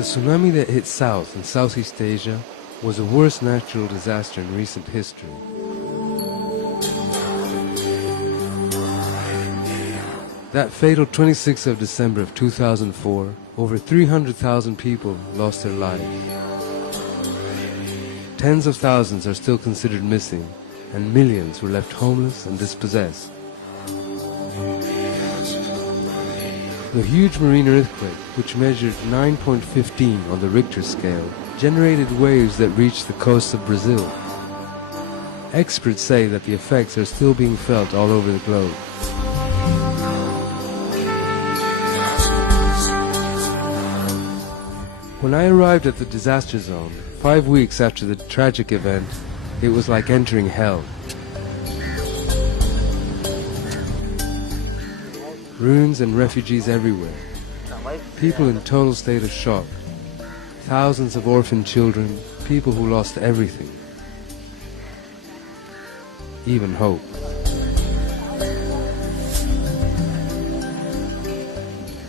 The tsunami that hit South and Southeast Asia was the worst natural disaster in recent history. That fatal 26th of December of 2004, over 300,000 people lost their lives. Tens of thousands are still considered missing, and millions were left homeless and dispossessed. The huge marine earthquake, which measured 9.15 on the Richter scale, generated waves that reached the coast of Brazil. Experts say that the effects are still being felt all over the globe. When I arrived at the disaster zone, 5 weeks after the tragic event, it was like entering hell. Ruins and refugees everywhere. People in total state of shock. Thousands of orphaned children, people who lost everything. Even hope.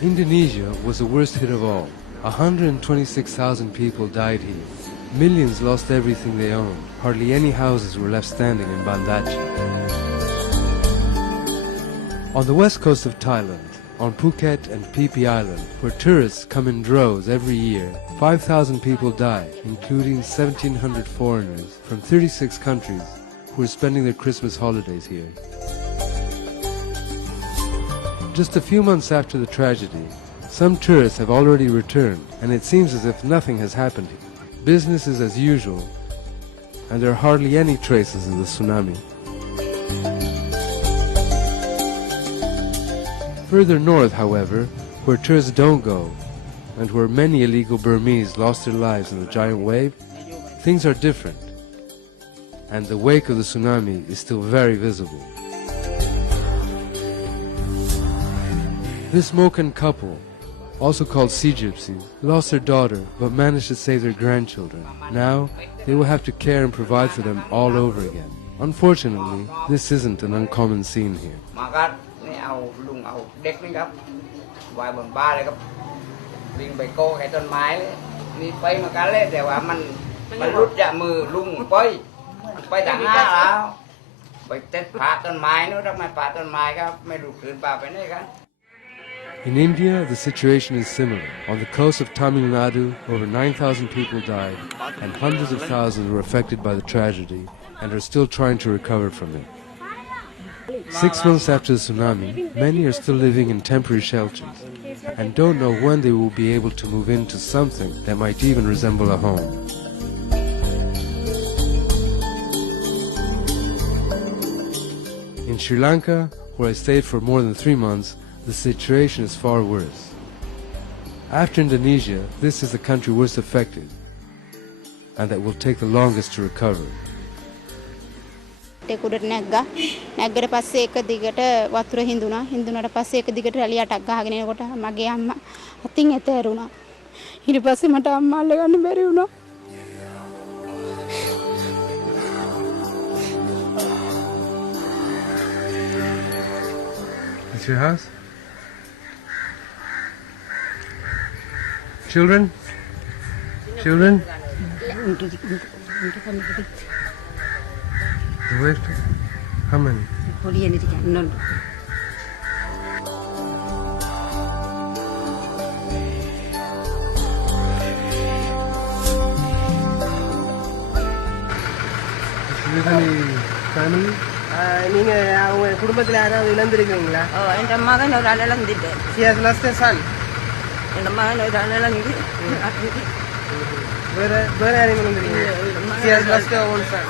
Indonesia was the worst hit of all. 126,000 people died here. Millions lost everything they owned. Hardly any houses were left standing in Banda Aceh. On the west coast of Thailand, on Phuket and Phi Phi Island, where tourists come in droves every year, 5,000 people died, including 1,700 foreigners from 36 countries who are spending their Christmas holidays here. Just a few months after the tragedy, some tourists have already returned, and it seems as if nothing has happened here. Business is as usual, and there are hardly any traces of the tsunami. Further north, however, where tourists don't go, and where many illegal Burmese lost their lives in the giant wave, things are different, and the wake of the tsunami is still very visible. This Moken couple, also called sea gypsies, lost their daughter but managed to save their grandchildren. Now, they will have to care and provide for them all over again. Unfortunately, this isn't an uncommon scene here. เอาลุงเอาเด็กนี่ครับวายบนบ้านเลยครับวิ่งไปโก้ไอ้ต้นไม้เลยนี่ไปมากันเลยแต่ว่ามันรุดจากมือลุงไปทางหน้าแล้วไปเต้นผ่าต้นไม้นู้นทำไมผ่าต้นไม้ครับไม่รู้คืนป่าไปไหนกัน In India, the situation is similar. On the coast of Tamil Nadu, over 9,000 people died, and hundreds of thousands were affected by the tragedy and are still trying to recover from it. 6 months after the tsunami, many are still living in temporary shelters and don't know when they will be able to move into something that might even resemble a home. In Sri Lanka, where I stayed for more than 3 months, the situation is far worse. After Indonesia, this is the country worst affected and that will take the longest to recover. කුඩට නැග්ගට පස්සේ එක දිගට වතුර හින්දුනාට පස්සේ එක දිගට රැලියටක් ගහගෙන එනකොට මගේ අම්මා අතින් ඇතෑරුණා. ඊට පස්සේ මට අම්මා අල්ල ගන්න බැරි වුණා. Is your house? Children? Children? The wife? How many? With any family? நீங்க அவங்க குடும்பத்துல யாராவது இழந்திருக்கீங்களா? என் மகன் ஒரு ஆள் இழந்துட்டேன். She has lost a son. என் மகன் ஒரு ஆள் இழந்து. வேற யாரையும் இழந்திருக்கீங்க? She has lost her own son.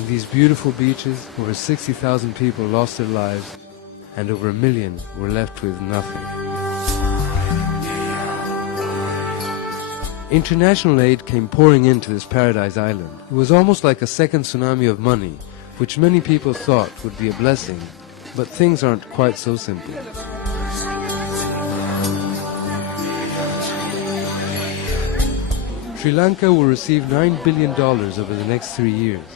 In these beautiful beaches, over 60,000 people lost their lives and over 1 million were left with nothing. International aid came pouring into this paradise island. It was almost like a second tsunami of money, which many people thought would be a blessing, but things aren't quite so simple. Sri Lanka will receive $9 billion over the next 3 years.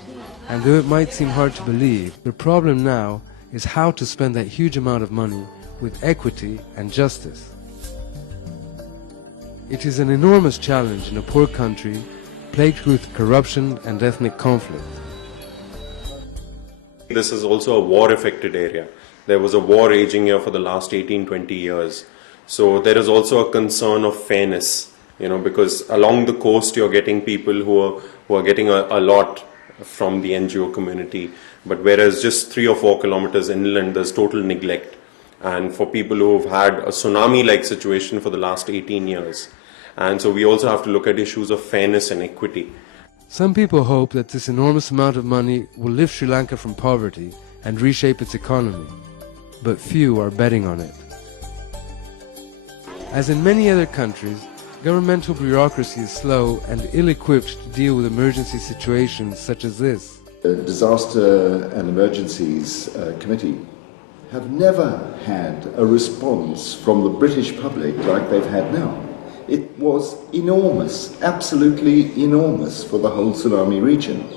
And though it might seem hard to believe, the problem now is how to spend that huge amount of money with equity and justice. It is an enormous challenge in a poor country plagued with corruption and ethnic conflict. This is also a war-affected area. There was a war raging here for the last 18-20 years. So there is also a concern of fairness, because along the coast you're getting people who are getting a lot from the NGO community. But whereas just 3 or 4 kilometers inland, there's total neglect. And for people who've had a tsunami-like situation for the last 18 years. And so we also have to look at issues of fairness and equity. Some people hope that this enormous amount of money will lift Sri Lanka from poverty and reshape its economy. But few are betting on it. As in many other countries, governmental bureaucracy is slow and ill-equipped to deal with emergency situations such as this. The Disaster and Emergencies Committee have never had a response from the British public like they've had now. It was enormous, absolutely enormous for the whole tsunami region.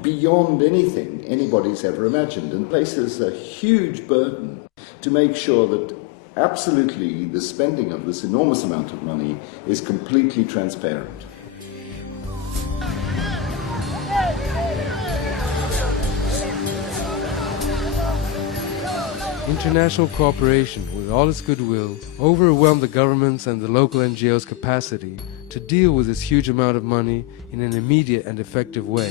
Beyond anything anybody's ever imagined, and places a huge burden to make sure that absolutely the spending of this enormous amount of money is completely transparent. International cooperation, with all its goodwill, overwhelmed the government's and the local NGOs' capacity to deal with this huge amount of money in an immediate and effective way.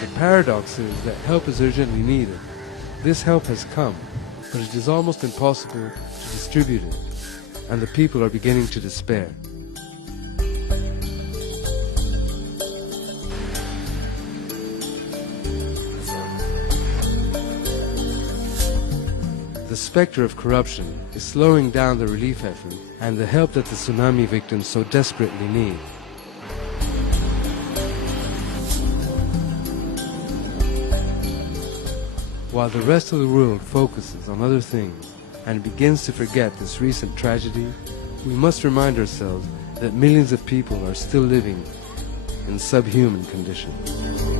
The paradox is that help is urgently needed. This help has come, but it is almost impossible to distribute it, and the people are beginning to despair. The specter of corruption is slowing down the relief effort and the help that the tsunami victims so desperately need. While the rest of the world focuses on other things and begins to forget this recent tragedy, we must remind ourselves that millions of people are still living in subhuman conditions.